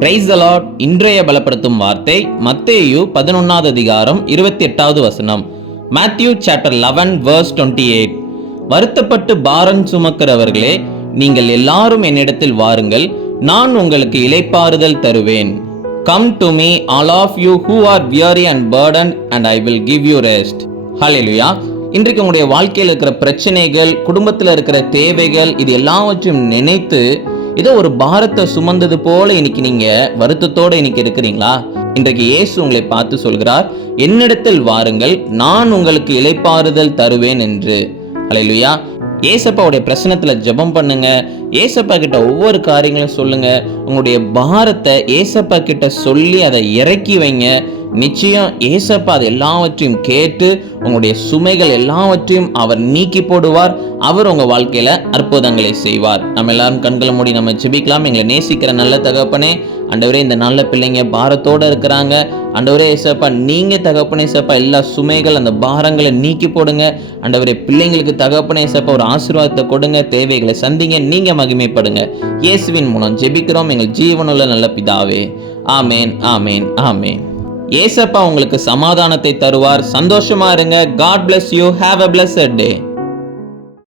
Praise the Lord. இன்றைய பலப்படுத்தும் வார்த்தை மத்தேயு 11வது அதிகாரம் 28வது வசனம். Matthew chapter 11 verse 28. வருத்தப்பட்டு பாரம் சுமக்கிறவர்களே, நீங்கள் எல்லாரும் என்னிடத்தில் வாருங்கள், நான் உங்களுக்கு இளைப்பாறுதல் தருவேன். Come to me all of you who are weary and burdened and I will give you rest. ஹல்லேலூயா. இன்றைக்கு உங்களுடைய வாழ்க்கையில் இருக்கிற பிரச்சனைகள், குடும்பத்தில் இருக்கிற தேவைகள், இது எல்லாவற்றையும் நினைத்து ஏதோ ஒரு பாரத்தை சுமந்தது போல இன்னைக்கு நீங்க வருத்தத்தோட இன்னைக்கு இருக்கிறீங்களா? இன்றைக்கு இயேசு உங்களை பார்த்து சொல்கிறார், என்னிடத்தில் வாருங்கள், நான் உங்களுக்கு இளைப்பாறுதல் தருவேன் என்று. ஹல்லேலூயா. ஏசப்பாவுடைய பிரசனத்துல ஜெபம் பண்ணுங்க. ஏசப்பா கிட்ட ஒவ்வொரு காரியங்களும் சொல்லுங்க. உங்களுடைய பாரத்தை ஏசப்பா கிட்ட சொல்லி அதை இறக்கி வைங்க. நிச்சயம் ஏசப்பா அது எல்லாவற்றையும் கேட்டு உங்களுடைய சுமைகள் எல்லாவற்றையும் அவர் நீக்கி போடுவார். அவர் உங்க வாழ்க்கையில அற்புதங்களை செய்வார். நம்ம எல்லாரும் கண்களை மூடி நம்ம ஜெபிக்கலாம். எங்களை நேசிக்கிற நல்ல தகப்பனே, ஆண்டவரே, இந்த நல்ல பிள்ளைங்க பாரத்தோட இருக்கிறாங்க. ஆண்டவரே ஏசப்பா, நீங்க தகப்பனே ஏசப்பா எல்லா சுமைகள் அந்த பாரங்களை நீக்கி போடுங்க. ஆண்டவரே, பிள்ளைங்களுக்கு தகப்பனே ஏசப்பா ஒரு ஆசீர்வாதத்தை கொடுங்க. தேவைகளை சந்திங்க. நீங்க மகிமைப்படுங்க. இயேசுவின் மூலம் ஜெபிக்கிறோம் எங்கள் ஜீவனுள்ள நல்ல பிதாவே. ஆமேன், ஆமேன், ஆமேன். ஏசப்பா உங்களுக்கு சமாதானத்தை தருவார். சந்தோஷமா இருங்க. God bless you. Have a blessed day.